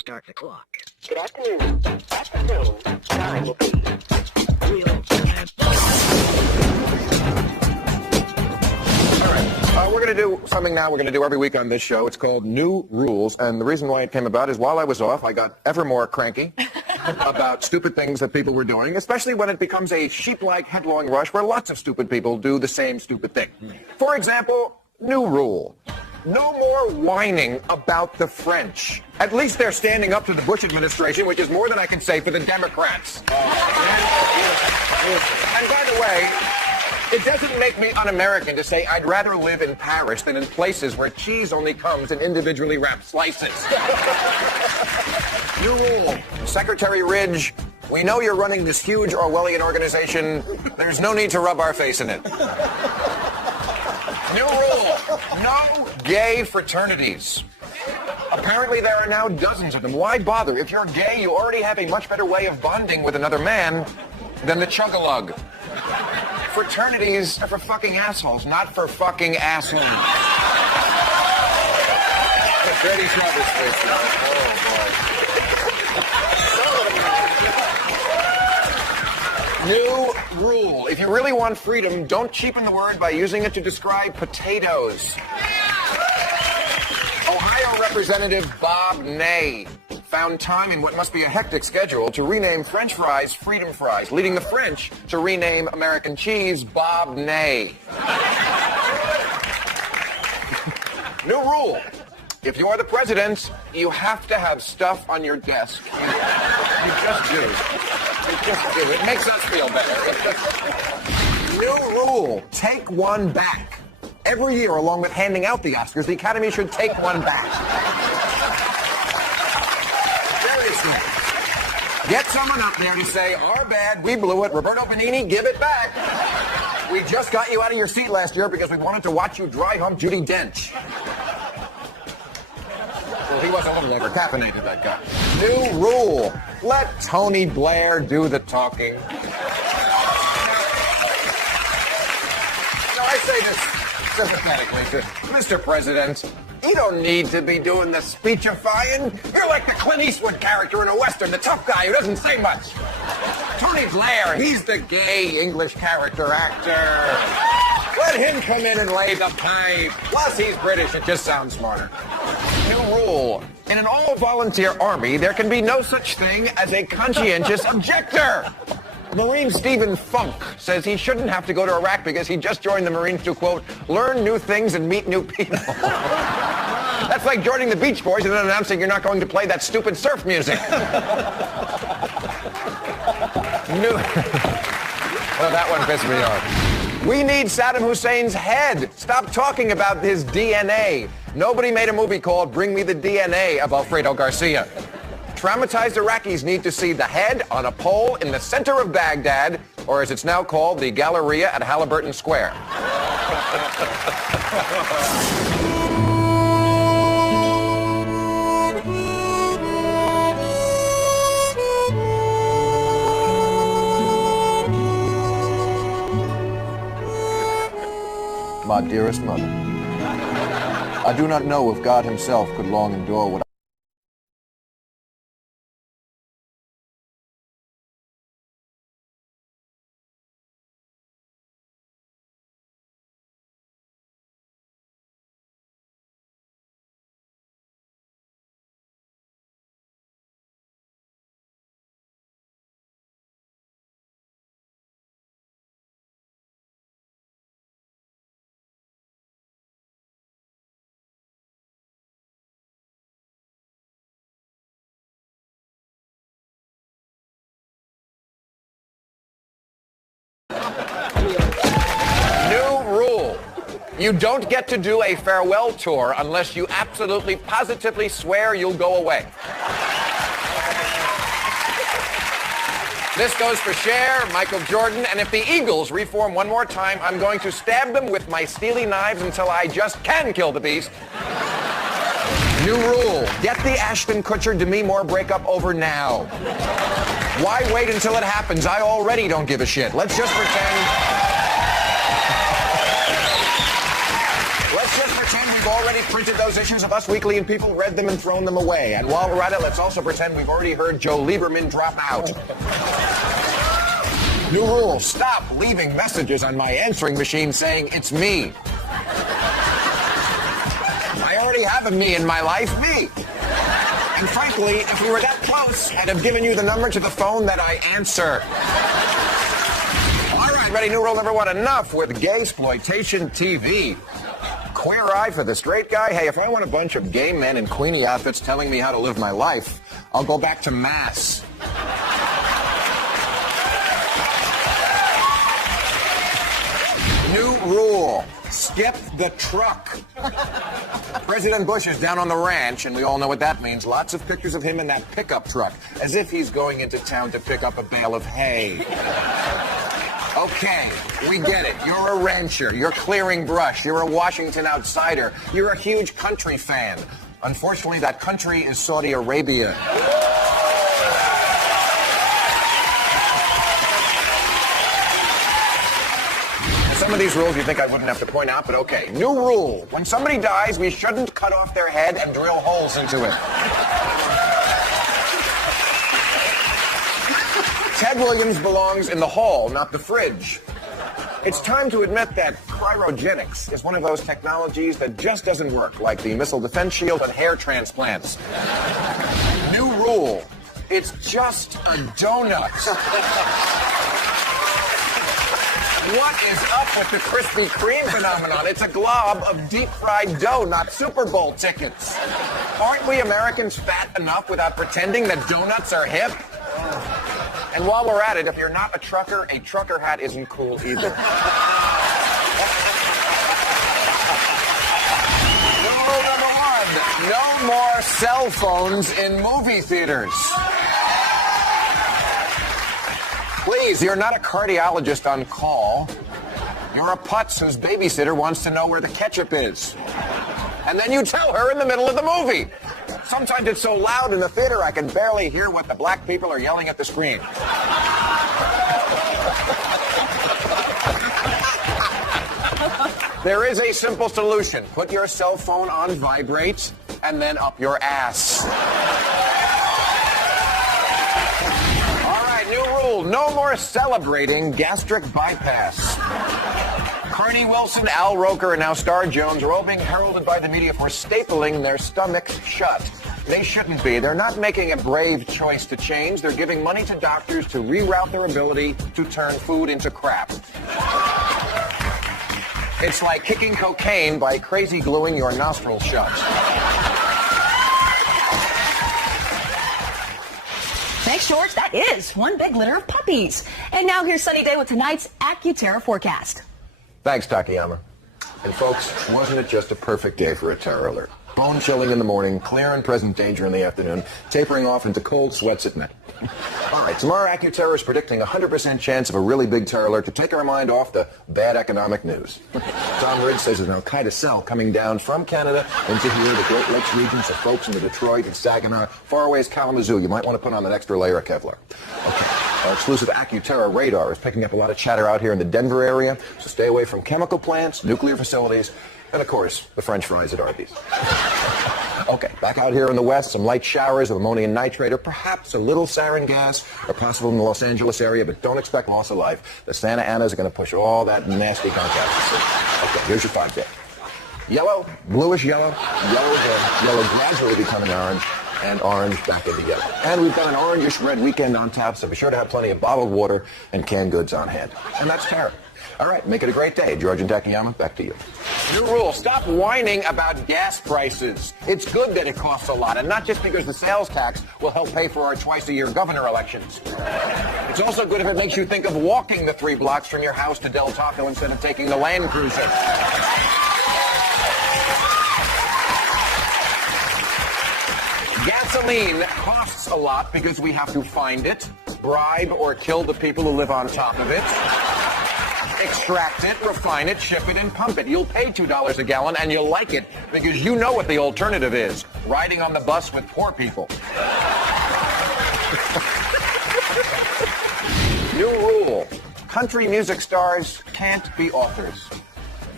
Start the clock. Good afternoon. Afternoon. Time will be. All right. We're going to do something now we're going to do every week on this show. It's called New Rules. And the reason why it came about is while I was off, I got ever more cranky about stupid things that people were doing, especially when it becomes a sheep-like headlong rush where lots of stupid people do the same stupid thing. For example, new rule. No more whining about the French. At least they're standing up to the Bush administration, which is more than I can say for the Democrats. And by the way, it doesn't make me un-American to say I'd rather live in Paris than in places where cheese only comes in individually wrapped slices. New rule. Secretary Ridge, we know you're running this huge Orwellian organization. There's no need to rub our face in it. New rule. No gay fraternities. Apparently there are now dozens of them. Why bother? If you're gay, you already have a much better way of bonding with another man than the chug-a-lug. Fraternities are for fucking assholes, not for fucking assholes. Dirty Shabbos, New rule. If you really want freedom, don't cheapen the word by using it to describe potatoes. Ohio Representative Bob Ney found time in what must be a hectic schedule to rename French fries Freedom Fries, leading the French to rename American cheese Bob Ney. New rule. If you're the president, you have to have stuff on your desk. You just do. You just do. It makes us feel better. New rule. Take one back. Every year, along with handing out the Oscars, the Academy should take one back. Seriously. Get someone up there to say, our bad, we blew it. Roberto Benigni, give it back. We just got you out of your seat last year because we wanted to watch you dry hump Judi Dench. Well, he was a little over-caffeinated, that guy. New rule. Let Tony Blair do the talking. Now, I say this sympathetically to Mr. President. You don't need to be doing the speechifying. You're like the Clint Eastwood character in a Western, the tough guy who doesn't say much. Tony Blair, he's the gay English character actor. Let him come in and lay the pipe. Plus, he's British. It just sounds smarter. New rule. In an all-volunteer army, there can be no such thing as a conscientious objector. Marine Stephen Funk says he shouldn't have to go to Iraq because he just joined the Marines to, quote, learn new things and meet new people. That's like joining the Beach Boys and then announcing you're not going to play that stupid surf music. Well, that one pissed me off. We need Saddam Hussein's head. Stop talking about his DNA. Nobody made a movie called Bring Me the DNA of Alfredo Garcia. Traumatized Iraqis need to see the head on a pole in the center of Baghdad, or as it's now called, the Galleria at Halliburton Square. My dearest mother, I do not know if God himself could long endure what you don't get to do a farewell tour unless you absolutely, positively swear you'll go away. This goes for Cher, Michael Jordan, and if the Eagles reform one more time, I'm going to stab them with my steely knives until I just can kill the beast. New rule. Get the Ashton Kutcher Demi Moore breakup over now. Why wait until it happens? I already don't give a shit. Let's just pretend pretend we've already printed those issues of Us Weekly and people read them and thrown them away. And while we're at it, let's also pretend we've already heard Joe Lieberman drop out. New rule, stop leaving messages on my answering machine saying it's me. I already have a me in my life, me. And frankly, if we were that close, I'd have given you the number to the phone that I answer. All right, ready, new rule number 1. Enough with gay-sploitation TV. Queer eye for the straight guy? Hey, if I want a bunch of gay men in Queenie outfits telling me how to live my life, I'll go back to Mass. New rule. Skip the truck. President Bush is down on the ranch, and we all know what that means. Lots of pictures of him in that pickup truck, as if he's going into town to pick up a bale of hay. Okay, we get it. You're a rancher. You're clearing brush. You're a Washington outsider. You're a huge country fan. Unfortunately, that country is Saudi Arabia. Some of these rules you think I wouldn't have to point out, but okay. New rule. When somebody dies, we shouldn't cut off their head and drill holes into it. Ted Williams belongs in the hall, not the fridge. It's time to admit that cryogenics is one of those technologies that just doesn't work, like the missile defense shield and hair transplants. New rule. It's just a donut. What is up with the Krispy Kreme phenomenon? It's a glob of deep-fried dough, not Super Bowl tickets. Aren't we Americans fat enough without pretending that donuts are hip? And while we're at it, if you're not a trucker hat isn't cool either. Rule number 1, no more cell phones in movie theaters. Please, you're not a cardiologist on call. You're a putz whose babysitter wants to know where the ketchup is. And then you tell her in the middle of the movie. Sometimes it's so loud in the theater I can barely hear what the black people are yelling at the screen. There is a simple solution. Put your cell phone on vibrate and then up your ass. No more celebrating gastric bypass. Carney Wilson, Al Roker, and now Star Jones are all being heralded by the media for stapling their stomachs shut. They shouldn't be. They're not making a brave choice to change. They're giving money to doctors to reroute their ability to turn food into crap. It's like kicking cocaine by crazy gluing your nostrils shut. Thanks, George. That is one big litter of puppies. And now here's Sunny Day with tonight's AccuTerror forecast. Thanks, Takayama. And folks, wasn't it just a perfect day for a terror alert? Bone chilling in the morning, clear and present danger in the afternoon, tapering off into cold sweats at night. All right, tomorrow AccuTerror is predicting a 100% chance of a really big terror alert to take our mind off the bad economic news. Tom Ridge says there's an Al-Qaeda cell coming down from Canada into here, the Great Lakes region, so folks into Detroit and Saginaw, far away as Kalamazoo. You might want to put on an extra layer of Kevlar. Okay, our exclusive AccuTerror radar is picking up a lot of chatter out here in the Denver area, so stay away from chemical plants, nuclear facilities, and, of course, the French fries at Arby's. Okay, back out here in the west, some light showers of ammonium nitrate or perhaps a little sarin gas are possible in the Los Angeles area, but don't expect loss of life. The Santa Anas are going to push all that nasty gunk out to sea. Okay, here's your 5 day. Yellow, bluish yellow, yellow again, yellow gradually becoming orange, and orange back into yellow. And we've got an orangish red weekend on tap, so be sure to have plenty of bottled water and canned goods on hand. And that's terror. All right, make it a great day. George and Takayama, back to you. New rule, stop whining about gas prices. It's good that it costs a lot, and not just because the sales tax will help pay for our twice-a-year governor elections. It's also good if it makes you think of walking the 3 blocks from your house to Del Taco instead of taking the Land Cruiser. Gasoline costs a lot because we have to find it, bribe or kill the people who live on top of it, extract it, refine it, ship it, and pump it. You'll pay $2 a gallon, and you'll like it because you know what the alternative is, riding on the bus with poor people. New rule, country music stars can't be authors.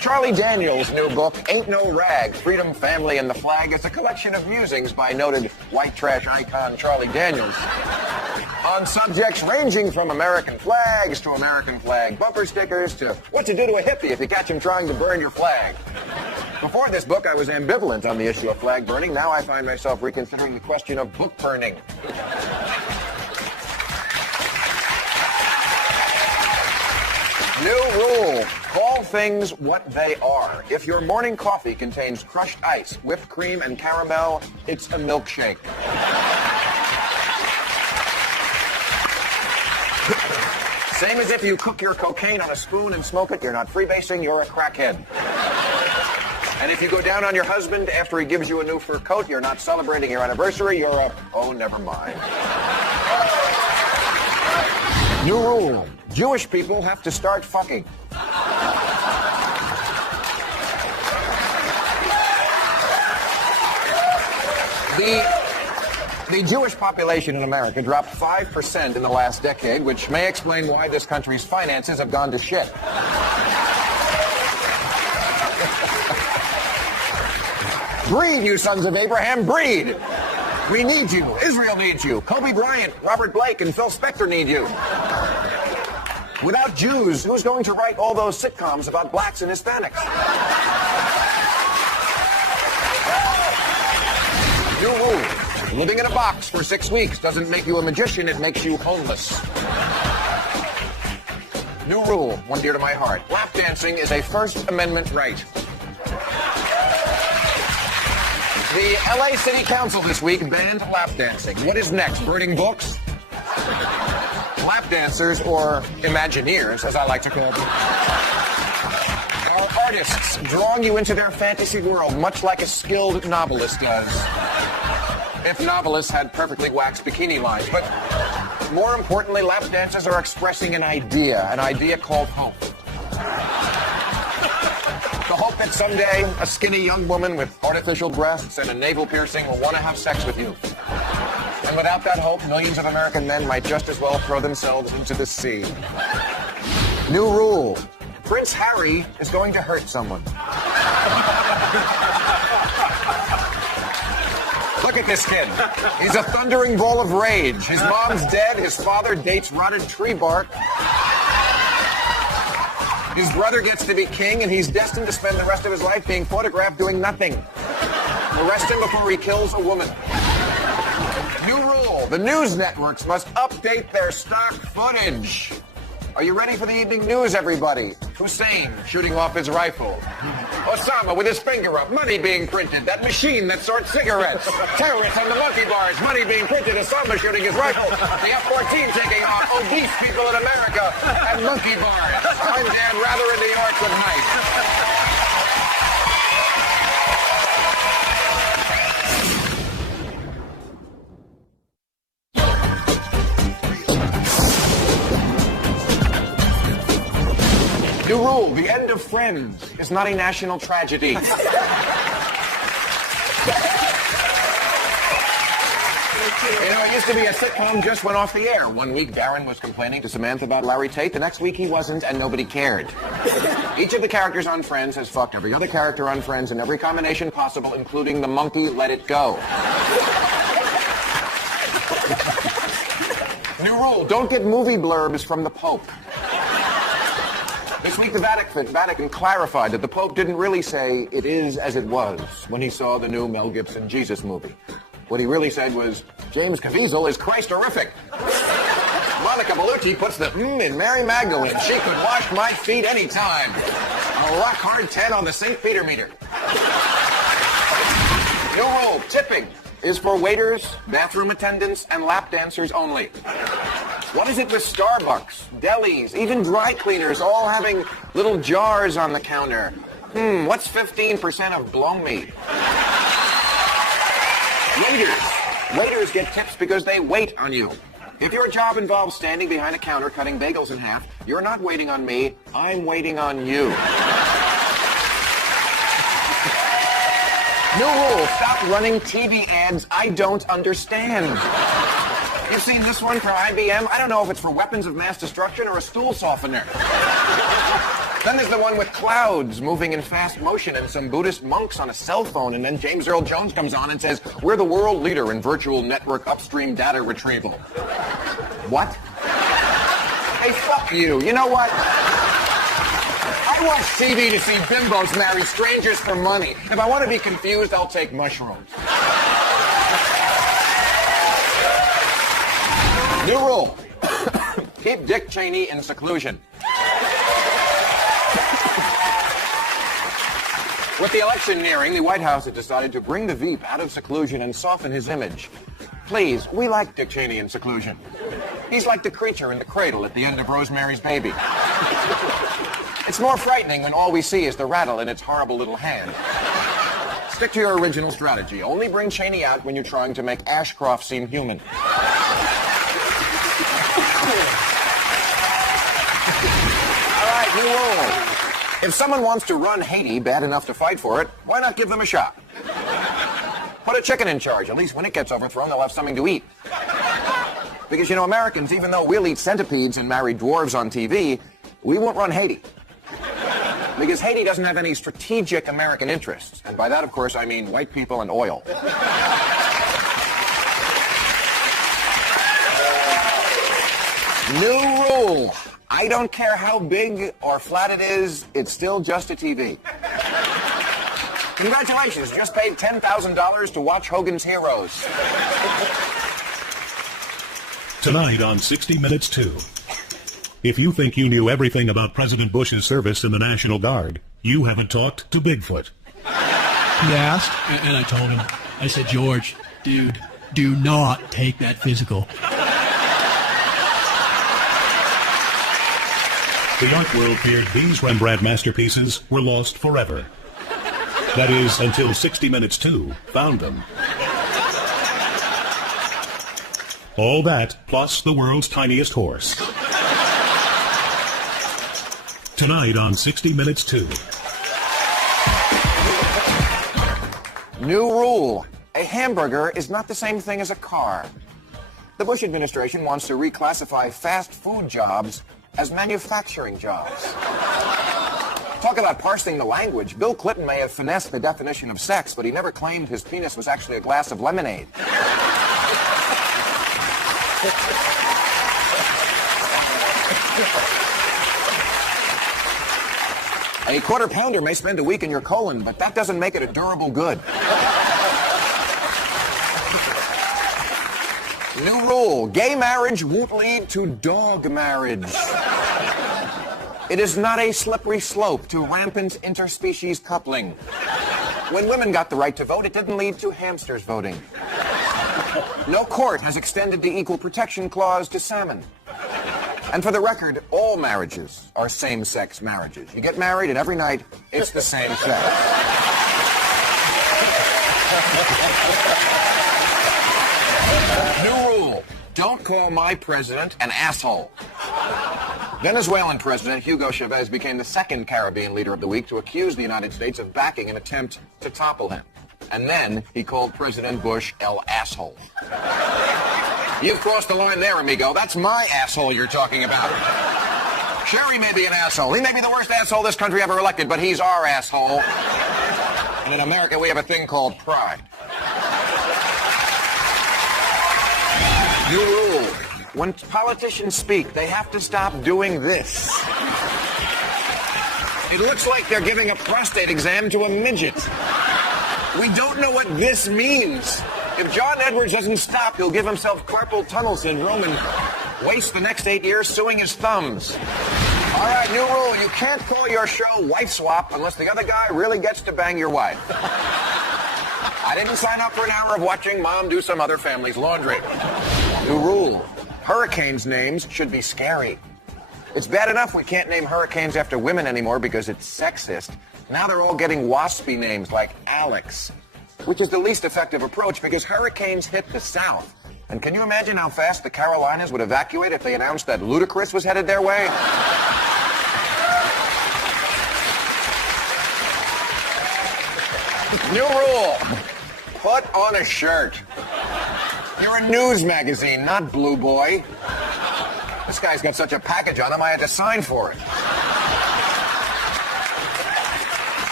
Charlie Daniels' new book, Ain't No Rag, Freedom, Family, and the Flag, is a collection of musings by noted white trash icon Charlie Daniels on subjects ranging from American flags to American flag bumper stickers to what to do to a hippie if you catch him trying to burn your flag. Before this book, I was ambivalent on the issue of flag burning. Now I find myself reconsidering the question of book burning. New rule. Call things what they are. If your morning coffee contains crushed ice, whipped cream, and caramel, it's a milkshake. Same as if you cook your cocaine on a spoon and smoke it, you're not freebasing, you're a crackhead. And if you go down on your husband after he gives you a new fur coat, you're not celebrating your anniversary, you're a, oh, never mind. New rule. Jewish people have to start fucking. The Jewish population in America dropped 5% in the last decade, which may explain why this country's finances have gone to shit. Breed, you sons of Abraham, breed! We need you. Israel needs you. Kobe Bryant, Robert Blake, and Phil Spector need you. Without Jews, who's going to write all those sitcoms about blacks and Hispanics? New rule. Living in a box for 6 weeks doesn't make you a magician, it makes you homeless. New rule, one dear to my heart. Lap dancing is a First Amendment right. The LA City Council this week banned lap dancing. What is next? Burning books? Lap dancers, or Imagineers, as I like to call them, are artists drawing you into their fantasy world, much like a skilled novelist does. If novelists had perfectly waxed bikini lines. But more importantly, lap dancers are expressing an idea called hope. The hope that someday a skinny young woman with artificial breasts and a navel piercing will want to have sex with you. And without that hope, millions of American men might just as well throw themselves into the sea. New rule. Prince Harry is going to hurt someone. Look at this kid. He's a thundering ball of rage. His mom's dead. His father dates rotted tree bark. His brother gets to be king, and he's destined to spend the rest of his life being photographed doing nothing. Arrest him before he kills a woman. New rule. The news networks must update their stock footage. Are you ready for the evening news, everybody? Hussein shooting off his rifle. Osama with his finger up, money being printed. That machine that sorts cigarettes. Terrorists on the monkey bars, money being printed. Osama shooting his rifle. The F-14 taking off. Obese people in America and monkey bars. I'm Dan Rather in New York. Good night. New rule, the end of Friends is not a national tragedy. You know, it used to be a sitcom just went off the air. One week, Darren was complaining to Samantha about Larry Tate. The next week, he wasn't, and nobody cared. Each of the characters on Friends has fucked every other character on Friends in every combination possible, including the monkey Let It Go. New rule, don't get movie blurbs from the Pope. This week, the Vatican clarified that the Pope didn't really say, "It is as it was," when he saw the new Mel Gibson Jesus movie. What he really said was, "James Caviezel is Christ-horrific." Monica Bellucci puts the in Mary Magdalene. She could wash my feet anytime. A rock-hard 10 on the St. Peter meter. New rule, tipping is for waiters, bathroom attendants, and lap dancers only. What is it with Starbucks, delis, even dry cleaners all having little jars on the counter? What's 15% of blow me? Waiters get tips because they wait on you. If your job involves standing behind a counter cutting bagels in half, you're not waiting on me, I'm waiting on you. New rule, stop running TV ads I don't understand. You've seen this one from IBM? I don't know if it's for weapons of mass destruction or a stool softener. Then there's the one with clouds moving in fast motion and some Buddhist monks on a cell phone. And then James Earl Jones comes on and says, we're the world leader in virtual network upstream data retrieval. What? Hey, fuck you. You know what? I watch TV to see bimbos marry strangers for money. If I want to be confused, I'll take mushrooms. New rule. Keep Dick Cheney in seclusion. With the election nearing, the White House has decided to bring the Veep out of seclusion and soften his image. Please, we like Dick Cheney in seclusion. He's like the creature in the cradle at the end of Rosemary's Baby. It's more frightening when all we see is the rattle in its horrible little hand. Stick to your original strategy. Only bring Cheney out when you're trying to make Ashcroft seem human. All right, new rule. If someone wants to run Haiti bad enough to fight for it, why not give them a shot? Put a chicken in charge. At least when it gets overthrown, they'll have something to eat. Because, you know, Americans, even though we'll eat centipedes and marry dwarves on TV, we won't run Haiti. Because Haiti doesn't have any strategic American interests. And by that, of course, I mean white people and oil. New rule. I don't care how big or flat it is, it's still just a TV. Congratulations, just paid $10,000 to watch Hogan's Heroes. Tonight on 60 Minutes 2. If you think you knew everything about President Bush's service in the National Guard, you haven't talked to Bigfoot. He asked, and I told him, I said, George, dude, do not take that physical. The art world feared these Rembrandt masterpieces were lost forever. That is, until 60 Minutes 2 found them. All that, plus the world's tiniest horse. Tonight on 60 Minutes 2. New rule. A hamburger is not the same thing as a car. The Bush administration wants to reclassify fast food jobs as manufacturing jobs. Talk about parsing the language. Bill Clinton may have finessed the definition of sex, but he never claimed his penis was actually a glass of lemonade. A quarter pounder may spend a week in your colon, but that doesn't make it a durable good. New rule. Gay marriage won't lead to dog marriage. It is not a slippery slope to rampant interspecies coupling. When women got the right to vote, it didn't lead to hamsters voting. No court has extended the Equal Protection Clause to salmon. And for the record, all marriages are same-sex marriages. You get married, and every night, it's the same sex. New rule. Don't call my president an asshole. Venezuelan President Hugo Chavez became the second Caribbean leader of the week to accuse the United States of backing an attempt to topple him. And then he called President Bush El Asshole. You've crossed the line there, amigo. That's my asshole you're talking about. Sherry may be an asshole. He may be the worst asshole this country ever elected, but he's our asshole. And in America, we have a thing called pride. New rule. When politicians speak, they have to stop doing this. It looks like they're giving a prostate exam to a midget. We don't know what this means. If John Edwards doesn't stop, he'll give himself carpal tunnel syndrome and waste the next 8 years suing his thumbs. All right, new rule. You can't call your show Wife Swap unless the other guy really gets to bang your wife. I didn't sign up for an hour of watching Mom do some other family's laundry. New rule. Hurricanes' names should be scary. It's bad enough we can't name hurricanes after women anymore because it's sexist. Now they're all getting waspy names like Alex, which is the least effective approach because hurricanes hit the South. And can you imagine how fast the Carolinas would evacuate if they announced that Ludacris was headed their way? New rule. Put on a shirt. You're a news magazine, not Blue Boy. This guy's got such a package on him, I had to sign for it.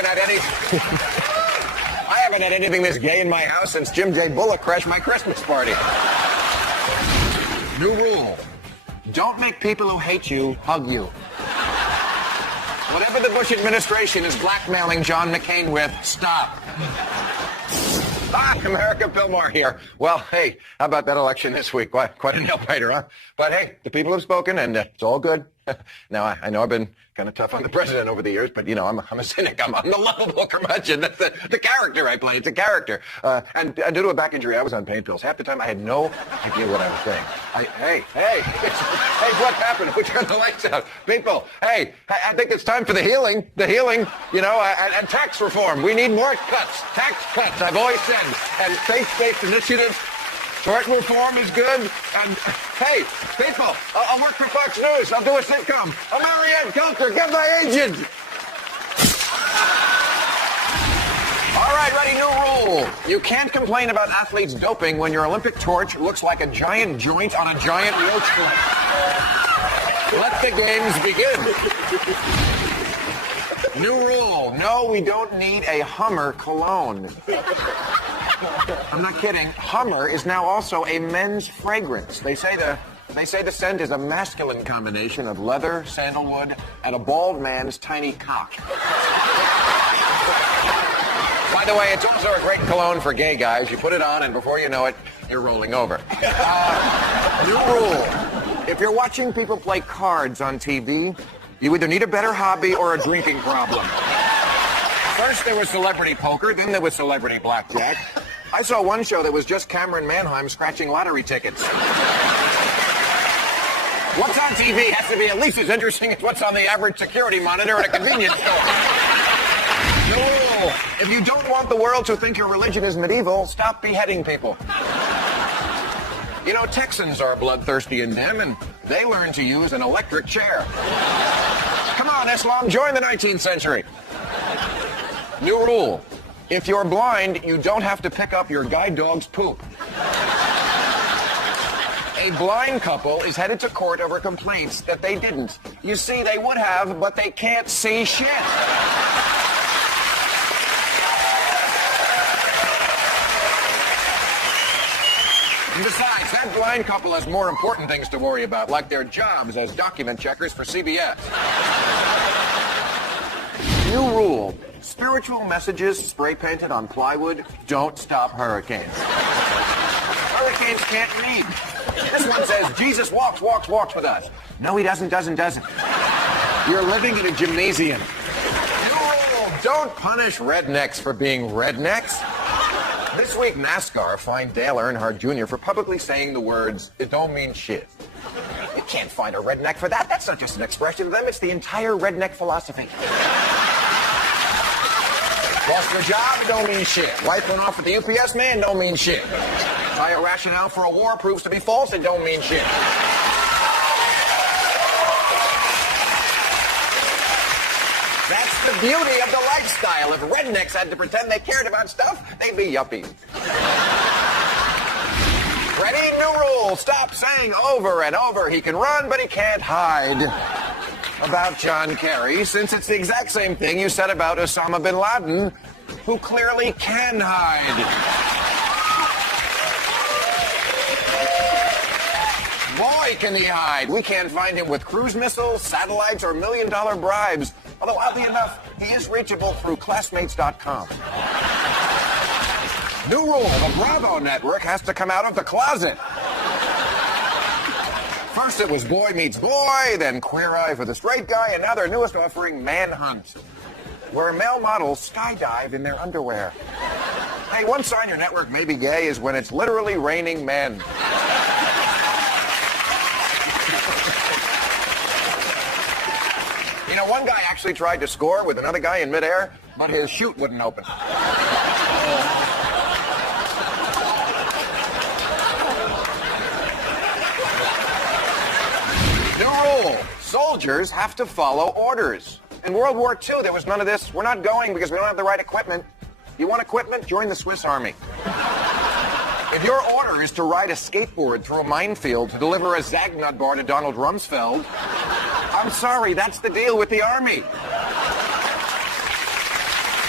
haven't had any... I haven't had anything this gay in my house since Jim J. Bullock crashed my Christmas party. New rule. Don't make people who hate you hug you. Whatever the Bush administration is blackmailing John McCain with, stop. America, Bill Maher here. Well, hey, how about that election this week? Quite a nail-biter, huh? But hey, the people have spoken, and it's all good. Now, I know I've been kind of tough on the president over the years, but, you know, I'm a cynic. I'm the lovable curmudgeon. That's the character I play. It's a character. And due to a back injury, I was on pain pills. Half the time, I had no idea what I was saying. Hey, what happened? We turned the lights out. People, hey, I think it's time for the healing, you know, and tax reform. We need more cuts, tax cuts, I've always said. And faith-based initiatives. Tort reform is good, and hey, people, I'll work for Fox News. I'll do a sitcom. I'll marry Ed Coulter. Get my agent. All right, ready, new rule. You can't complain about athletes doping when your Olympic torch looks like a giant joint on a giant roach clip. Let the games begin. New rule. No, we don't need a Hummer cologne. I'm not kidding. Hummer is now also a men's fragrance. They say the scent is a masculine combination of leather, sandalwood, and a bald man's tiny cock. By the way, it's also a great cologne for gay guys. You put it on, and before you know it, you're rolling over. New rule. If you're watching people play cards on TV, you either need a better hobby or a drinking problem. First there was celebrity poker, then there was celebrity blackjack. I saw one show that was just Cameron Manheim scratching lottery tickets. What's on TV has to be at least as interesting as what's on the average security monitor at a convenience store. No, if you don't want the world to think your religion is medieval, stop beheading people. You know, Texans are bloodthirsty in them, and they learn to use an electric chair. Come on, Islam, join the 19th century. New rule. If you're blind, you don't have to pick up your guide dog's poop. A blind couple is headed to court over complaints that they didn't. You see, they would have, but they can't see shit. And besides, that blind couple has more important things to worry about, like their jobs as document checkers for CBS. New rule. Spiritual messages spray-painted on plywood don't stop hurricanes. Hurricanes can't read. This one says, Jesus walks with us. No, he doesn't. You're living in a gymnasium. New rule. Don't punish rednecks for being rednecks. This week, NASCAR fined Dale Earnhardt Jr. for publicly saying the words, "It don't mean shit." You can't find a redneck for that. That's not just an expression of them. It's the entire redneck philosophy. Lost your job, it don't mean shit. Wife went off with the UPS man, don't mean shit. Entire rationale for a war proves to be false, it don't mean shit. That's the beauty of the lifestyle. If rednecks had to pretend they cared about stuff, they'd be yuppies. Ready? New rule. Stop saying over and over he can run, but he can't hide. About John Kerry, since it's the exact same thing you said about Osama bin Laden, who clearly can hide. Boy, can he hide. We can't find him with cruise missiles, satellites, or $1 million bribes. Although, oddly enough, he is reachable through classmates.com. New rule, the Bravo network has to come out of the closet. First it was Boy Meets Boy, then Queer Eye for the Straight Guy, and now their newest offering, Manhunt, where male models skydive in their underwear. Hey, one sign your network may be gay is when it's literally raining men. You know, one guy actually tried to score with another guy in midair, but his chute wouldn't open. New rule. Soldiers have to follow orders. In World War II, there was none of this. We're not going because we don't have the right equipment. You want equipment? Join the Swiss Army. If your order is to ride a skateboard through a minefield to deliver a Zagnut bar to Donald Rumsfeld, I'm sorry, that's the deal with the Army.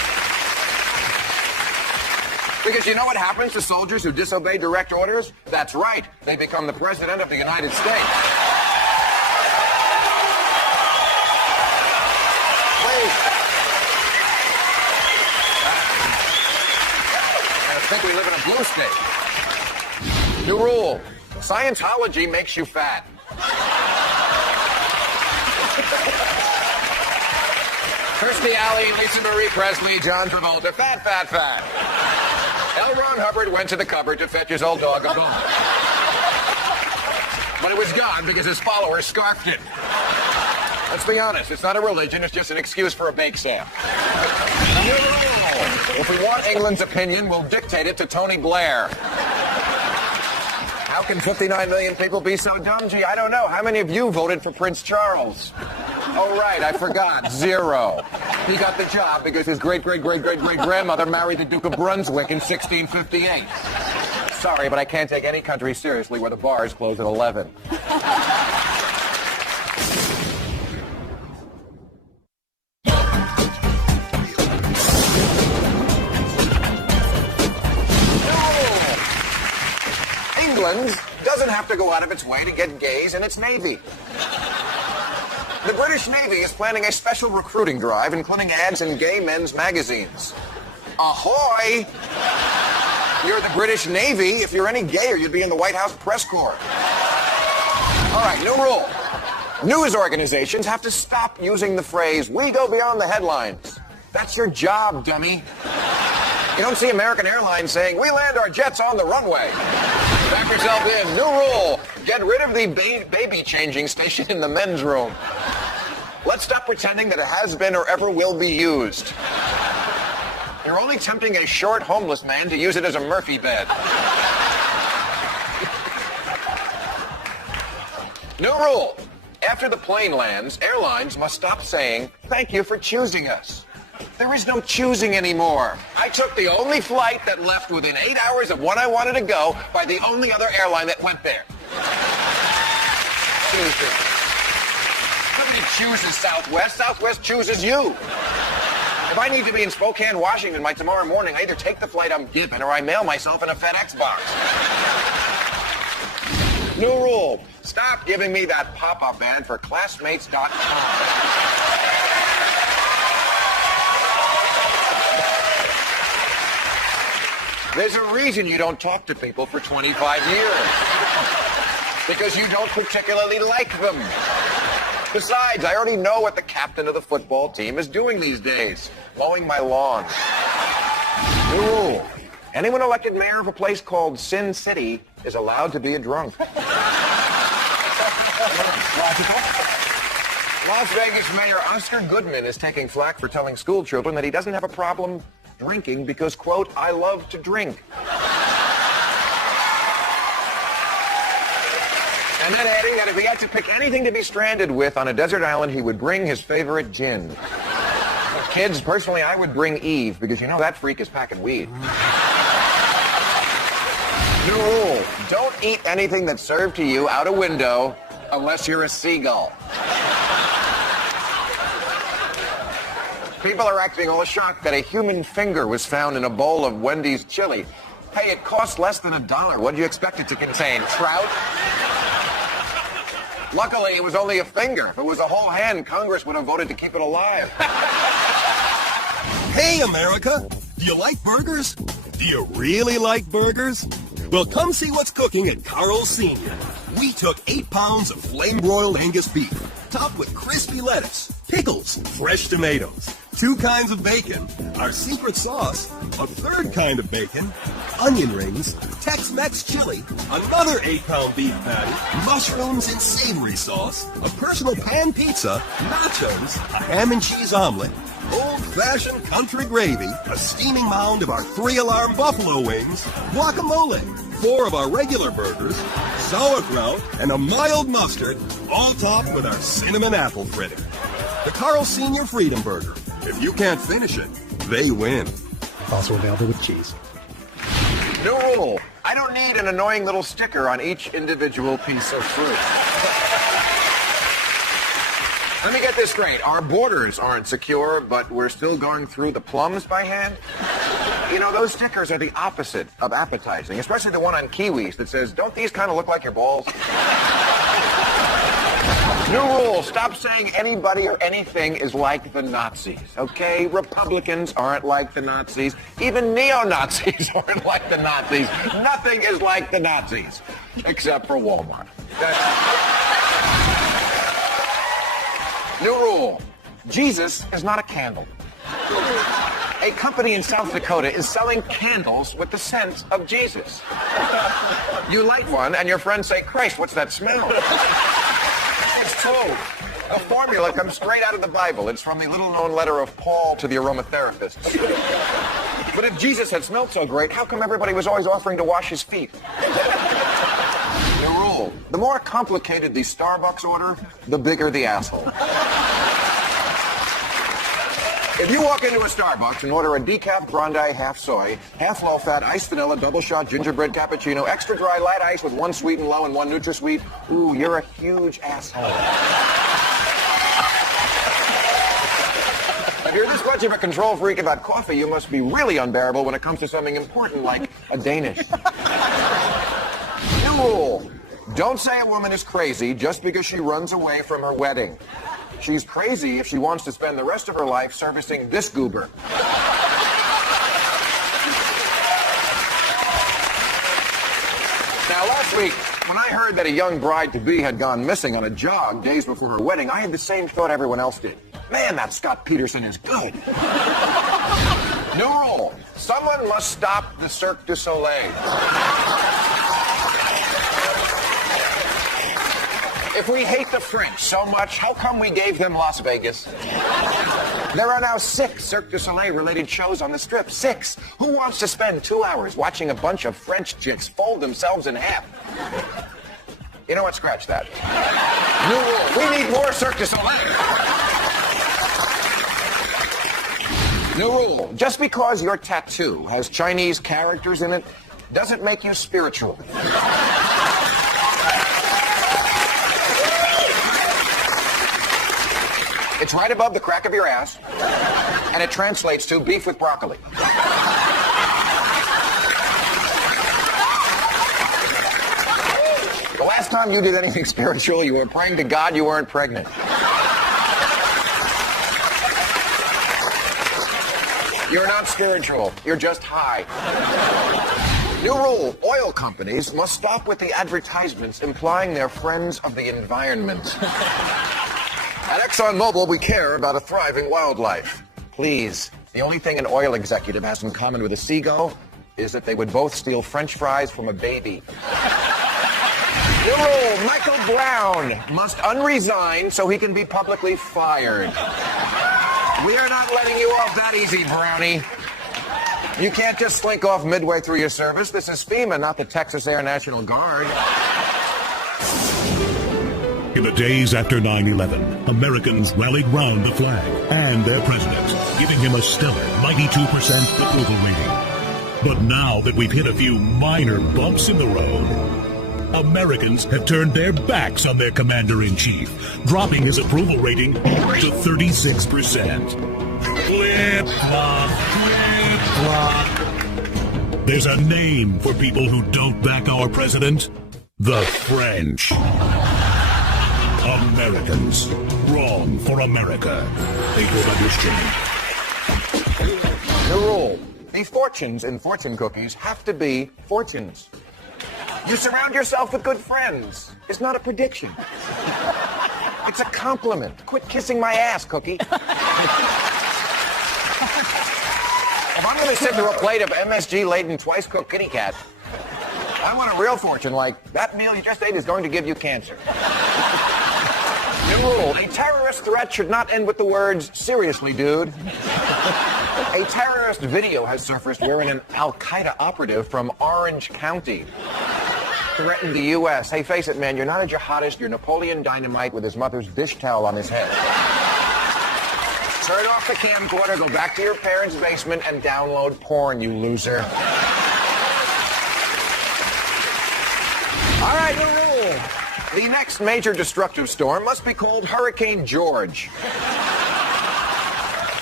Because you know what happens to soldiers who disobey direct orders? That's right. They become the President of the United States. Please. I think we live in a blue state. New rule. Scientology makes you fat. Kirstie Alley, Lisa Marie Presley, John Travolta, fat, fat, fat. L. Ron Hubbard went to the cupboard to fetch his old dog a bone. But it was gone because his followers scarfed it. Let's be honest, it's not a religion, it's just an excuse for a bake sale. If we want England's opinion, we'll dictate it to Tony Blair. How can 59 million people be so dumb? Gee, I don't know. How many of you voted for Prince Charles? Oh, right, I forgot. 0. He got the job because his great-great-great-great-great-grandmother married the Duke of Brunswick in 1658. Sorry, but I can't take any country seriously where the bars close at 11. England doesn't have to go out of its way to get gays in its Navy. The British Navy is planning a special recruiting drive, including ads in gay men's magazines. Ahoy! You're the British Navy. If you're any gayer, you'd be in the White House press corps. All right, new rule. News organizations have to stop using the phrase, "we go beyond the headlines." That's your job, dummy. You don't see American Airlines saying, "we land our jets on the runway." Back yourself in. New rule. Get rid of the baby changing station in the men's room. Let's stop pretending that it has been or ever will be used. You're only tempting a short homeless man to use it as a Murphy bed. New rule. After the plane lands, airlines must stop saying, "thank you for choosing us." There is no choosing anymore. I took the only flight that left within 8 hours of when I wanted to go by the only other airline that went there. Nobody chooses Southwest. Southwest chooses you. If I need to be in Spokane, Washington by tomorrow morning, I either take the flight I'm given or I mail myself in a FedEx box. New rule. Stop giving me that pop-up ad for Classmates.com. There's a reason you don't talk to people for 25 years. Because you don't particularly like them. Besides, I already know what the captain of the football team is doing these days. Mowing my lawn. New rule. Anyone elected mayor of a place called Sin City is allowed to be a drunk. Las Vegas Mayor Oscar Goodman is taking flack for telling school children that he doesn't have a problem drinking because, quote, "I love to drink." And then adding that if he had to pick anything to be stranded with on a desert island, he would bring his favorite gin. Kids, personally, I would bring Eve because you know that freak is packing weed. New rule. Don't eat anything that's served to you out a window unless you're a seagull. People are acting all shocked that a human finger was found in a bowl of Wendy's chili. Hey, it costs less than $1. What do you expect it to contain? Trout? Luckily, it was only a finger. If it was a whole hand, Congress would have voted to keep it alive. Hey, America! Do you like burgers? Do you really like burgers? Well, come see what's cooking at Carl's Sr. We took 8 pounds of flame-broiled Angus beef, topped with crispy lettuce, pickles, fresh tomatoes, 2 kinds of bacon, our secret sauce, a 3rd kind of bacon, onion rings, Tex-Mex chili, another 8-pound beef patty, mushrooms and savory sauce, a personal pan pizza, nachos, a ham and cheese omelet, old-fashioned country gravy, a steaming mound of our 3-alarm buffalo wings, guacamole, 4 of our regular burgers, sauerkraut, and a mild mustard, all topped with our cinnamon apple fritter. The Carl Sr. Freedom Burger. If you can't finish it, they win. Also available with cheese. New rule. I don't need an annoying little sticker on each individual piece of fruit. Let me get this straight. Our borders aren't secure, but we're still going through the plums by hand? You know, those stickers are the opposite of appetizing, especially the one on kiwis that says, don't these kind of look like your balls? New rule, stop saying anybody or anything is like the Nazis, okay? Republicans aren't like the Nazis. Even neo-Nazis aren't like the Nazis. Nothing is like the Nazis, except for Walmart. New rule, Jesus is not a candle. A company in South Dakota is selling candles with the scent of Jesus. You light one and your friends say, Christ, what's that smell? It's true. The formula comes straight out of the Bible. It's from the little-known letter of Paul to the aromatherapists. But if Jesus had smelled so great, how come everybody was always offering to wash his feet? The rule, the more complicated the Starbucks order, the bigger the asshole. If you walk into a Starbucks and order a decaf grande, half soy, half low-fat, iced vanilla, double shot, gingerbread cappuccino, extra dry, light ice with one sweet and low and one NutraSweet, ooh, you're a huge asshole. If you're this much of a control freak about coffee, you must be really unbearable when it comes to something important like a Danish. New rule, don't say a woman is crazy just because she runs away from her wedding. She's crazy if she wants to spend the rest of her life servicing this goober. Now, last week, when I heard that a young bride-to-be had gone missing on a jog days before her wedding, I had the same thought everyone else did. Man, that Scott Peterson is good. New rule, someone must stop the Cirque du Soleil. If we hate the French so much, how come we gave them Las Vegas? There are now 6 Cirque du Soleil-related shows on the Strip. 6. Who wants to spend 2 hours watching a bunch of French chicks fold themselves in half? You know what? Scratch that. New rule. We need more Cirque du Soleil. New rule. Just because your tattoo has Chinese characters in it doesn't make you spiritual. It's right above the crack of your ass, and it translates to beef with broccoli. The last time you did anything spiritual, you were praying to God you weren't pregnant. You're not spiritual. You're just high. New rule, oil companies must stop with the advertisements implying they're friends of the environment. At ExxonMobil, we care about a thriving wildlife. Please, the only thing an oil executive has in common with a seagull is that they would both steal French fries from a baby. New rule, Michael Brown must unresign so he can be publicly fired. We are not letting you off that easy, Brownie. You can't just slink off midway through your service. This is FEMA, not the Texas Air National Guard. In the days after 9/11, Americans rallied round the flag and their president, giving him a stellar 92% approval rating. But now that we've hit a few minor bumps in the road, Americans have turned their backs on their commander-in-chief, dropping his approval rating to 36%. Flip-flop, flip-flop. There's a name for people who don't back our president: the French. Americans. Wrong for America. They could understand. The rule. The fortunes in fortune cookies have to be fortunes. You surround yourself with good friends. It's not a prediction. It's a compliment. Quit kissing my ass, Cookie. If I'm going to sit through a plate of MSG-laden twice-cooked kitty cat, I want a real fortune like, that meal you just ate is going to give you cancer. New rule, a terrorist threat should not end with the words, seriously, dude. A terrorist video has surfaced wherein an Al-Qaeda operative from Orange County threatened the U.S. Hey, face it, man, you're not a jihadist, you're Napoleon Dynamite with his mother's dish towel on his head. Turn off the camcorder, go back to your parents' basement, and download porn, you loser. All right, new rule. The next major destructive storm must be called Hurricane George.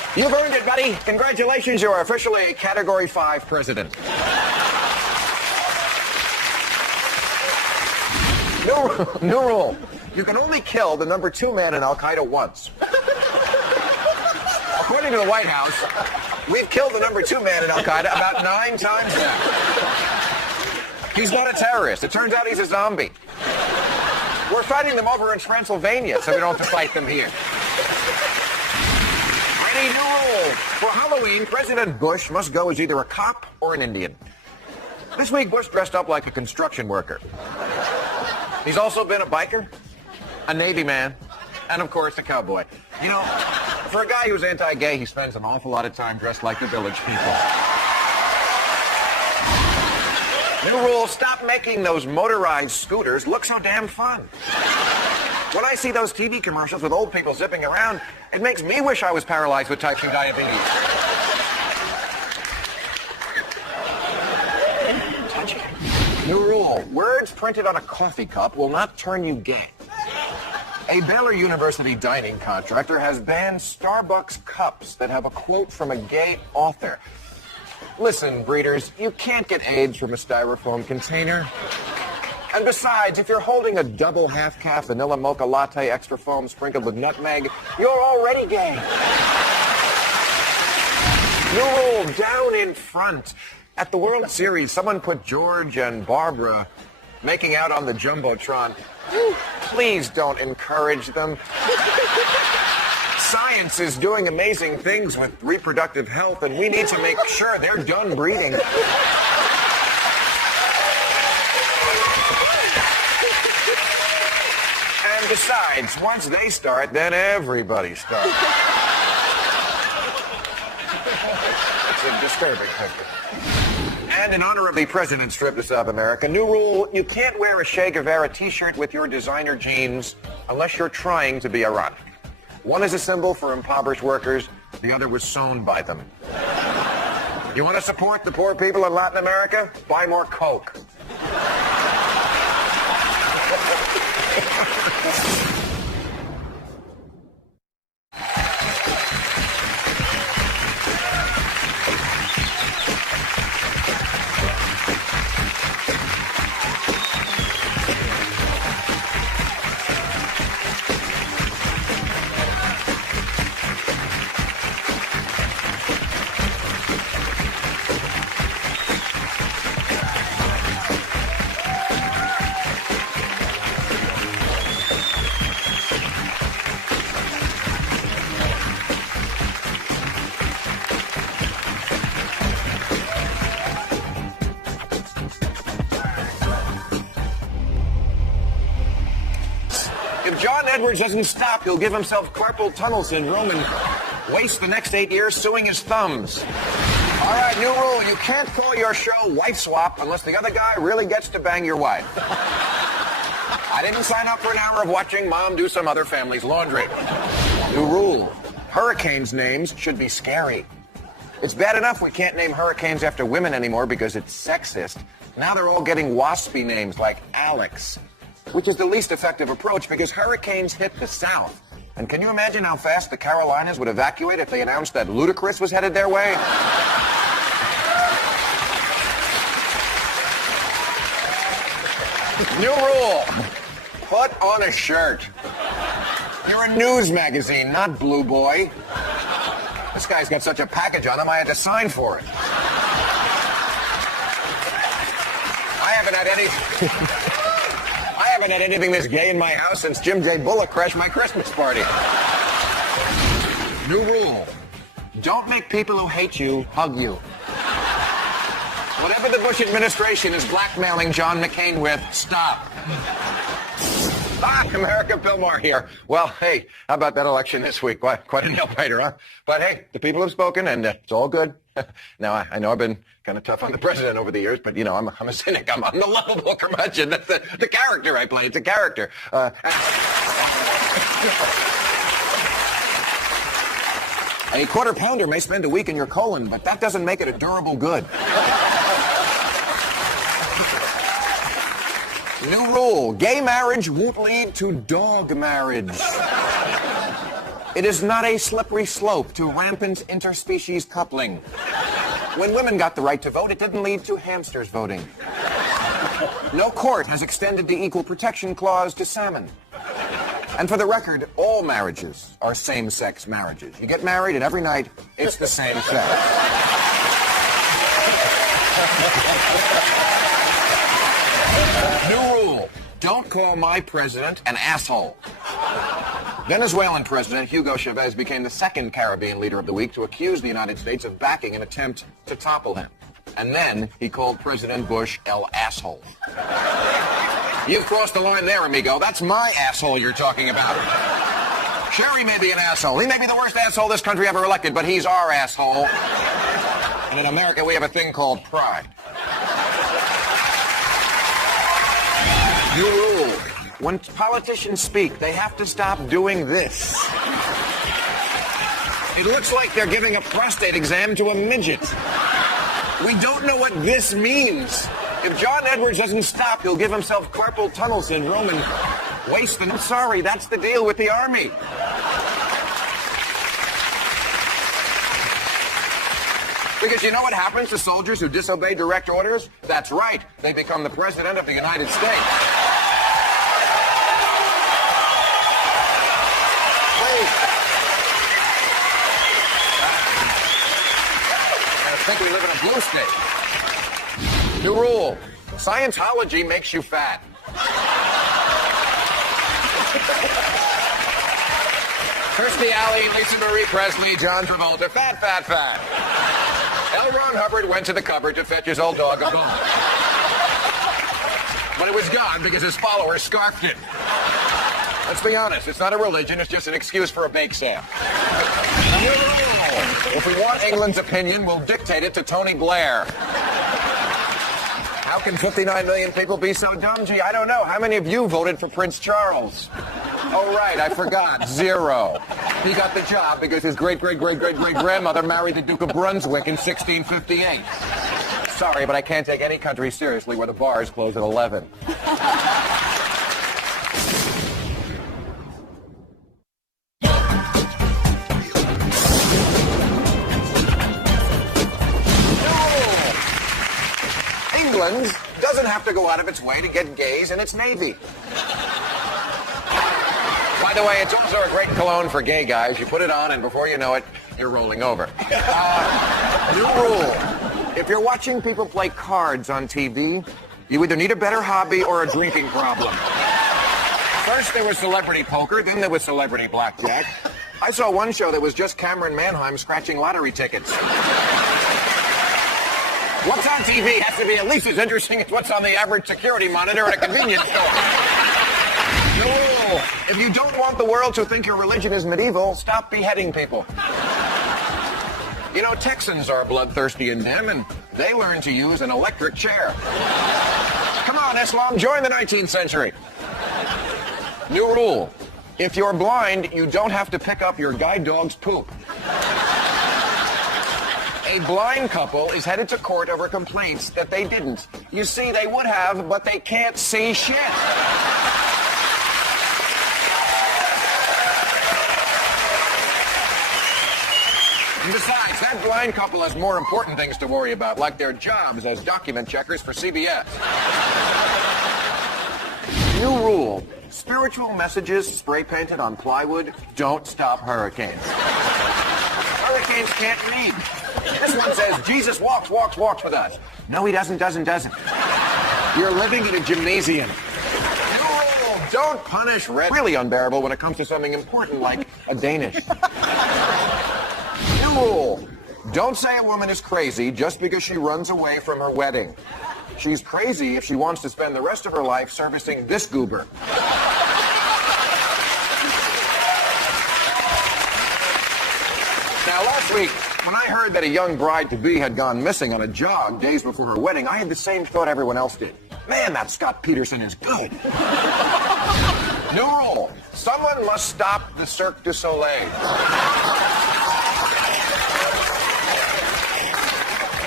You've earned it, buddy. Congratulations, you're officially a Category 5 president. New rule. You can only kill the number 2 man in Al-Qaeda once. According to the White House, we've killed the number 2 man in Al-Qaeda about 9 times now. He's not a terrorist. It turns out he's a zombie. We're fighting them over in Transylvania, so we don't have to fight them here. Any new rule. For Halloween, President Bush must go as either a cop or an Indian. This week, Bush dressed up like a construction worker. He's also been a biker, a Navy man, and of course, a cowboy. You know, for a guy who's anti-gay, he spends an awful lot of time dressed like the village people. New rule, stop making those motorized scooters look so damn fun. When I see those TV commercials with old people zipping around, it makes me wish I was paralyzed with type 2 diabetes. New rule, words printed on a coffee cup will not turn you gay. A Baylor University dining contractor has banned Starbucks cups that have a quote from a gay author. Listen, breeders, you can't get AIDS from a styrofoam container. And besides, if you're holding a double half-calf vanilla mocha latte extra foam sprinkled with nutmeg, you're already gay. New rule, down in front. At the World Series, someone put George and Barbara making out on the Jumbotron. Please don't encourage them. Science is doing amazing things with reproductive health, and we need to make sure they're done breeding. And besides, once they start, then everybody starts. It's a disturbing picture. And in honor of the president's trip to South America, new rule, you can't wear a Che Guevara t-shirt with your designer jeans unless you're trying to be ironic. One is a symbol for impoverished workers, the other was sewn by them. You want to support the poor people in Latin America? Buy more Coke. If John Edwards doesn't stop, he'll give himself carpal tunnel syndrome and waste the next 8 years suing his thumbs. All right, new rule. You can't call your show Wife Swap unless the other guy really gets to bang your wife. I didn't sign up for an hour of watching Mom do some other family's laundry. New rule. Hurricanes' names should be scary. It's bad enough we can't name hurricanes after women anymore because it's sexist. Now they're all getting waspy names like Alex, which is the least effective approach because hurricanes hit the South. And can you imagine how fast the Carolinas would evacuate if they announced that Ludacris was headed their way? New rule. Put on a shirt. You're a news magazine, not Blue Boy. This guy's got such a package on him, I had to sign for it. I haven't had anything this gay in my house since Jim J. Bullock crashed my Christmas party. New rule. Don't make people who hate you hug you. Whatever the Bush administration is blackmailing John McCain with, stop. America, Bill Maher here. Well, hey, how about that election this week? Quite a nail-biter, huh? But hey, the people have spoken, and it's all good. Now, I know I've been kind of tough on the president over the years, but, you know, I'm a cynic. I'm the lovable curmudgeon. That's the character I play. It's a character. A quarter pounder may spend a week in your colon, but that doesn't make it a durable good. New rule, gay marriage won't lead to dog marriage. It is not a slippery slope to rampant interspecies coupling. When women got the right to vote, it didn't lead to hamsters voting. No court has extended the Equal Protection Clause to salmon. And for the record, all marriages are same-sex marriages. You get married, and every night, it's the same sex. New rule. Don't call my president an asshole. Venezuelan President Hugo Chavez became the second Caribbean leader of the week to accuse the United States of backing an attempt to topple him. And then he called President Bush El Asshole. You've crossed the line there, amigo. That's my asshole you're talking about. Sure, he may be an asshole. He may be the worst asshole this country ever elected, but he's our asshole. And in America, we have a thing called pride. New rule. When politicians speak, they have to stop doing this. It looks like they're giving a prostate exam to a midget. We don't know what this means. If John Edwards doesn't stop, he'll give himself carpal tunnel syndrome and waste them. Sorry, that's the deal with the Army. Because you know what happens to soldiers who disobey direct orders? That's right. They become the President of the United States. I think we live in a blue state. New rule. Scientology makes you fat. Kirstie Alley, Lisa Marie Presley, John Travolta. Fat, fat, fat. L. Ron Hubbard went to the cupboard to fetch his old dog a bone. But it was gone because his followers scarfed it. Let's be honest, it's not a religion, it's just an excuse for a bake sale. If we want England's opinion, we'll dictate it to Tony Blair. How can 59 million people be so dumb? Gee, I don't know. How many of you voted for Prince Charles? Oh, right, I forgot. 0. He got the job because his great-great-great-great-great-grandmother married the Duke of Brunswick in 1658. Sorry, but I can't take any country seriously where the bars close at 11. England doesn't have to go out of its way to get gays in its navy. By the way, it's also a great cologne for gay guys. You put it on, and before you know it, you're rolling over. New rule. If you're watching people play cards on TV, you either need a better hobby or a drinking problem. First there was celebrity poker, then there was celebrity blackjack. I saw one show that was just Cameron Manheim scratching lottery tickets. What's on TV has to be at least as interesting as what's on the average security monitor at a convenience store. No. If you don't want the world to think your religion is medieval, stop beheading people. You know, Texans are bloodthirsty and dim, and they learn to use an electric chair. Come on, Islam, join the 19th century. New rule. If you're blind, you don't have to pick up your guide dog's poop. A blind couple is headed to court over complaints that they didn't. You see, they would have, but they can't see shit. And besides, that blind couple has more important things to worry about, like their jobs as document checkers for CBS. New rule. Spiritual messages spray painted on plywood don't stop hurricanes. Hurricanes can't read. This one says, Jesus walks with us. No, he doesn't. You're living in a gymnasium. New rule. Don't punish red. Really unbearable when it comes to something important like a Danish. New rule. Don't say a woman is crazy just because she runs away from her wedding. She's crazy if she wants to spend the rest of her life servicing this goober. Now, last week, when I heard that a young bride-to-be had gone missing on a jog days before her wedding, I had the same thought everyone else did. Man, that Scott Peterson is good. New rule. Someone must stop the Cirque du Soleil.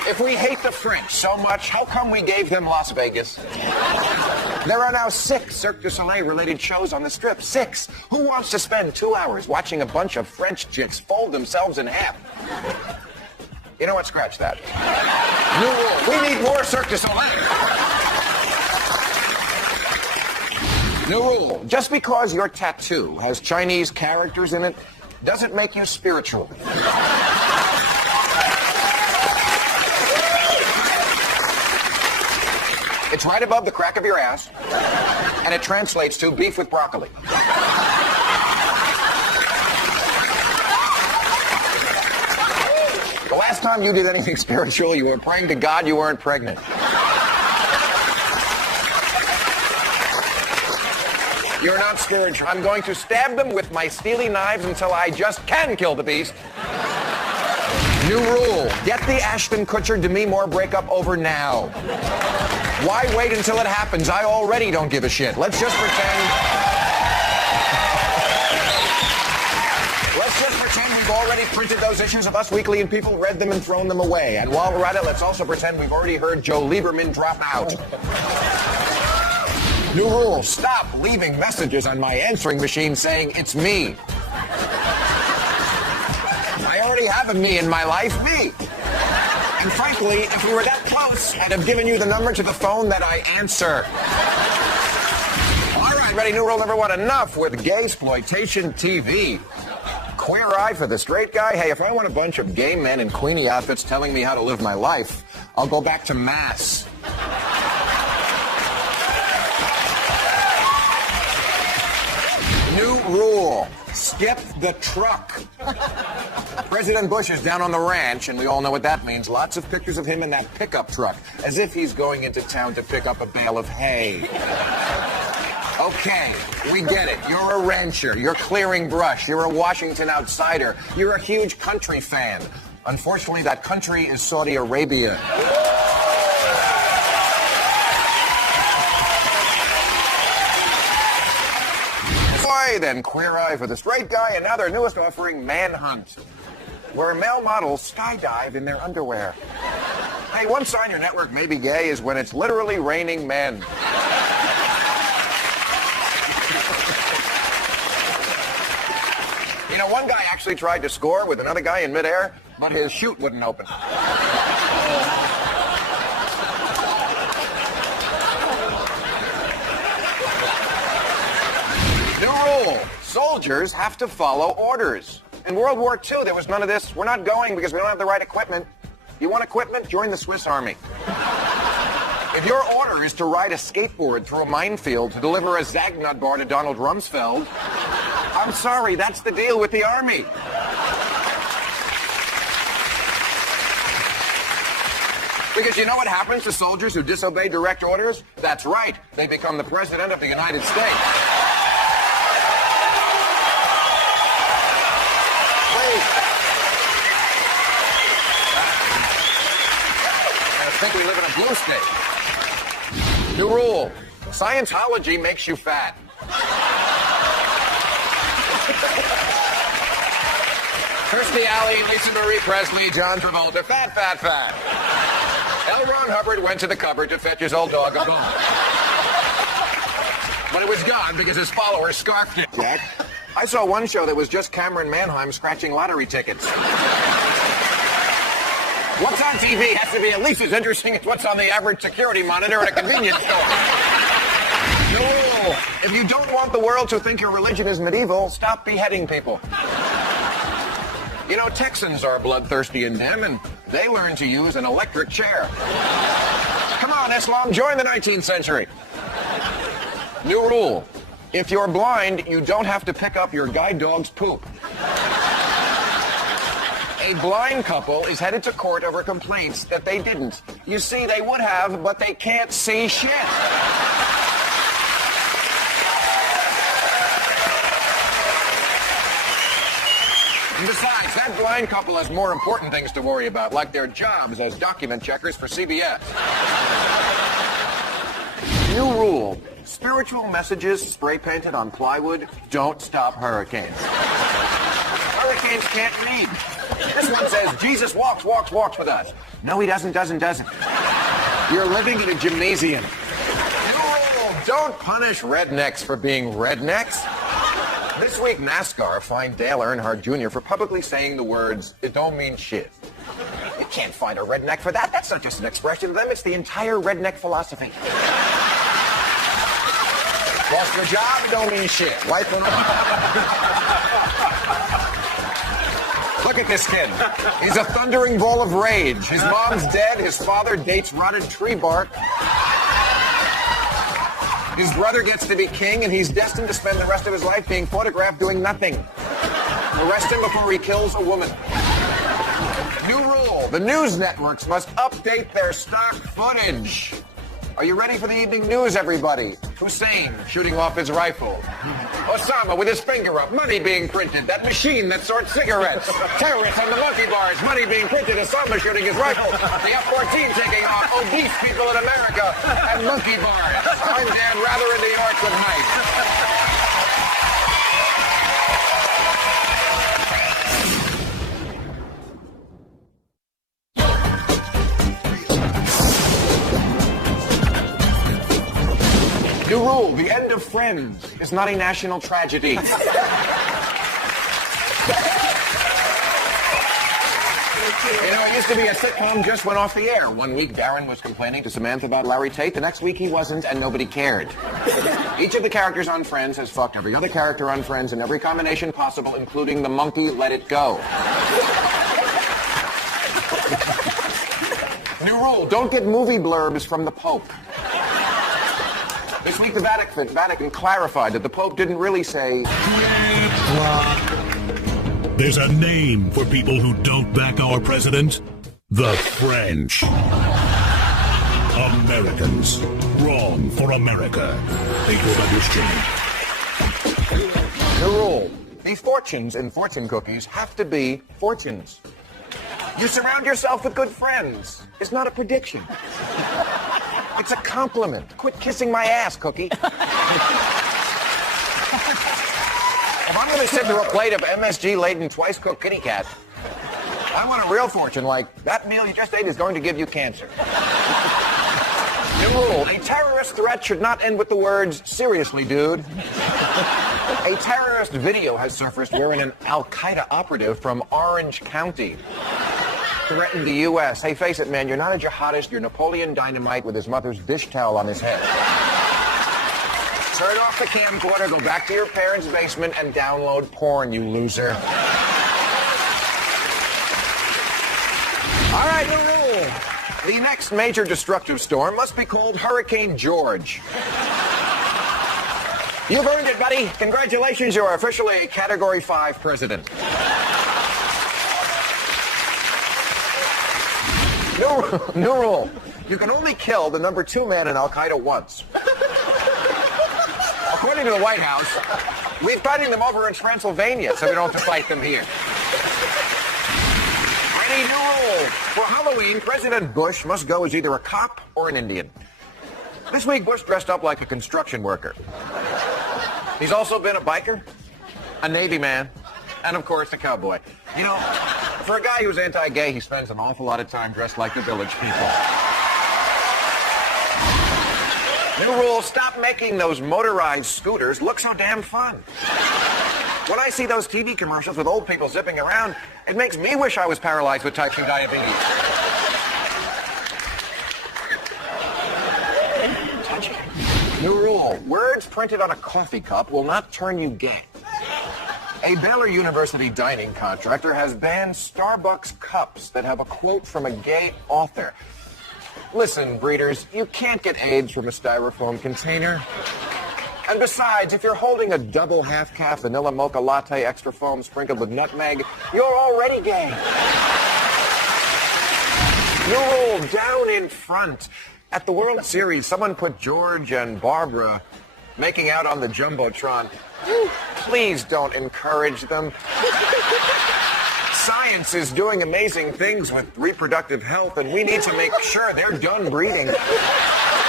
If we hate the French so much, how come we gave them Las Vegas? There are now 6 Cirque du Soleil-related shows on the Strip. 6. Who wants to spend 2 hours watching a bunch of French chicks fold themselves in half? You know what? Scratch that. New rule. We need more Cirque du Soleil. New rule. Just because your tattoo has Chinese characters in it doesn't make you spiritual. It's right above the crack of your ass, and it translates to beef with broccoli. The last time you did anything spiritual, you were praying to God you weren't pregnant. You're not spiritual. I'm going to stab them with my steely knives until I just can kill the beast. New rule. Get the Ashton Kutcher Demi Moore breakup over now. Why wait until it happens? I already don't give a shit. Let's just pretend we've already printed those issues of Us Weekly and people read them and thrown them away. And while we're at it, let's also pretend we've already heard Joe Lieberman drop out. New rule. Stop leaving messages on my answering machine saying it's me. I already have a me in my life. Me. And frankly, if we were that close, I'd have given you the number to the phone that I answer. All right, ready? New rule number 1. Enough with gay-sploitation TV. Queer eye for the straight guy? Hey, if I want a bunch of gay men in Queenie outfits telling me how to live my life, I'll go back to Mass. New rule. Skip the truck. President Bush is down on the ranch, and we all know what that means. Lots of pictures of him in that pickup truck, as if he's going into town to pick up a bale of hay. Okay, we get it. You're a rancher. You're clearing brush. You're a Washington outsider. You're a huge country fan. Unfortunately, that country is Saudi Arabia. Then queer eye for the straight guy, and now their newest offering, Manhunt, where male models skydive in their underwear. Hey, one sign your network may be gay is when it's literally raining men. You know, one guy actually tried to score with another guy in midair, but his chute wouldn't open. New rule. Soldiers have to follow orders. In World War II, there was none of this. We're not going because we don't have the right equipment. You want equipment? Join the Swiss Army. If your order is to ride a skateboard through a minefield to deliver a Zagnut bar to Donald Rumsfeld, I'm sorry, that's the deal with the Army. Because you know what happens to soldiers who disobey direct orders? That's right. They become the President of the United States. I think we live in a blue state. New rule. Scientology makes you fat. Kirstie Alley, Lisa Marie Presley, John Travolta. Fat, fat, fat. L. Ron Hubbard went to the cupboard to fetch his old dog a bone. But it was gone because his followers scarfed it. Jack, I saw one show that was just Cameron Manheim scratching lottery tickets. What's on TV has to be at least as interesting as what's on the average security monitor at a convenience store. No. If you don't want the world to think your religion is medieval, stop beheading people. You know, Texans are bloodthirsty and dim, and they learn to use an electric chair. Come on, Islam, join the 19th century. New rule. If you're blind, you don't have to pick up your guide dog's poop. A blind couple is headed to court over complaints that they didn't. You see, they would have, but they can't see shit. And besides, that blind couple has more important things to worry about, like their jobs as document checkers for CBS. New rule. Spiritual messages spray painted on plywood don't stop hurricanes. Hurricanes can't lead. This one says, Jesus walks with us. No, he doesn't. You're living in a gymnasium. No, don't punish rednecks for being rednecks. This week, NASCAR fined Dale Earnhardt Jr. for publicly saying the words, "It don't mean shit." You can't find a redneck for that. That's not just an expression to them. It's the entire redneck philosophy. Lost your job, it don't mean shit. Wife went Look at this kid. He's a thundering ball of rage. His mom's dead. His father dates rotted tree bark. His brother gets to be king, and he's destined to spend the rest of his life being photographed doing nothing. Arrest him before he kills a woman. New rule. The news networks must update their stock footage. Are you ready for the evening news, everybody? Hussein shooting off his rifle. Osama with his finger up. Money being printed. That machine that sorts cigarettes. Terrorists on the monkey bars. Money being printed. Osama shooting his rifle. The F-14 taking off. Obese people in America. And monkey bars. I'm Dan Rather in New York. Good night. New rule, the end of Friends is not a national tragedy. You know, it used to be a sitcom just went off the air. One week, Darren was complaining to Samantha about Larry Tate. The next week, he wasn't, and nobody cared. Each of the characters on Friends has fucked every other character on Friends in every combination possible, including the monkey Let It Go. New rule, don't get movie blurbs from the Pope. This week, the Vatican clarified that the Pope didn't really say... There's a name for people who don't back our president. The French. Americans. Wrong for America. They could understand. New rule. The fortunes in fortune cookies have to be fortunes. You surround yourself with good friends. It's not a prediction. It's a compliment. Quit kissing my ass, Cookie. If I'm going to sit through a plate of MSG-laden twice-cooked kitty cat, I want a real fortune like, that meal you just ate is going to give you cancer. New rule. A terrorist threat should not end with the words, seriously, dude. A terrorist video has surfaced wherein an Al-Qaeda operative from Orange County threatened the U.S. Hey, face it, man, you're not a jihadist, you're Napoleon Dynamite with his mother's dish towel on his head. Turn off the camcorder, go back to your parents' basement, and download porn, you loser. All right, new rule. The next major destructive storm must be called Hurricane George. You've earned it, buddy. Congratulations, you're officially a Category 5 president. New rule. You can only kill the number 2 man in Al-Qaeda once. According to the White House, we're fighting them over in Transylvania, so we don't have to fight them here. Any new rule. For Halloween, President Bush must go as either a cop or an Indian. This week, Bush dressed up like a construction worker. He's also been a biker, a Navy man, and, of course, a cowboy. You know, for a guy who's anti-gay, he spends an awful lot of time dressed like the village people. New rule, stop making those motorized scooters look so damn fun. When I see those TV commercials with old people zipping around, it makes me wish I was paralyzed with type 2 diabetes. New rule, words printed on a coffee cup will not turn you gay. A Baylor University dining contractor has banned Starbucks cups that have a quote from a gay author. Listen, breeders, you can't get AIDS from a styrofoam container. And besides, if you're holding a double half-calf vanilla mocha latte extra foam sprinkled with nutmeg, you're already gay. New rule, down in front. At the World Series, someone put George and Barbara making out on the Jumbotron. Please don't encourage them. Science is doing amazing things with reproductive health, and we need to make sure they're done breeding.